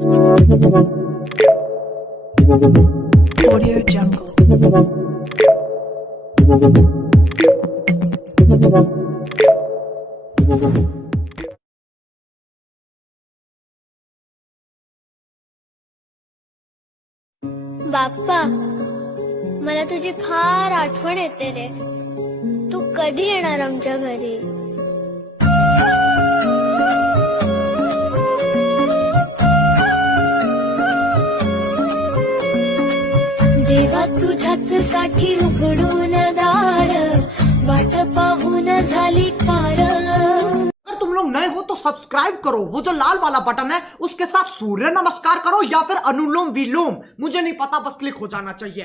Audio Jungle. Bappa, मला तुझी फार आठवण येते रे. तू कधी येणार आमच्या घरी? देवा तुझ्याच साठी उघडून दार, वाट पाहून झाली पार. अगर तुम लोग नए हो तो सब्सक्राइब करो, वो जो लाल वाला बटन है उसके साथ सूर्य नमस्कार करो या फिर अनुलोम विलोम, मुझे नहीं पता, बस क्लिक हो जाना चाहिए.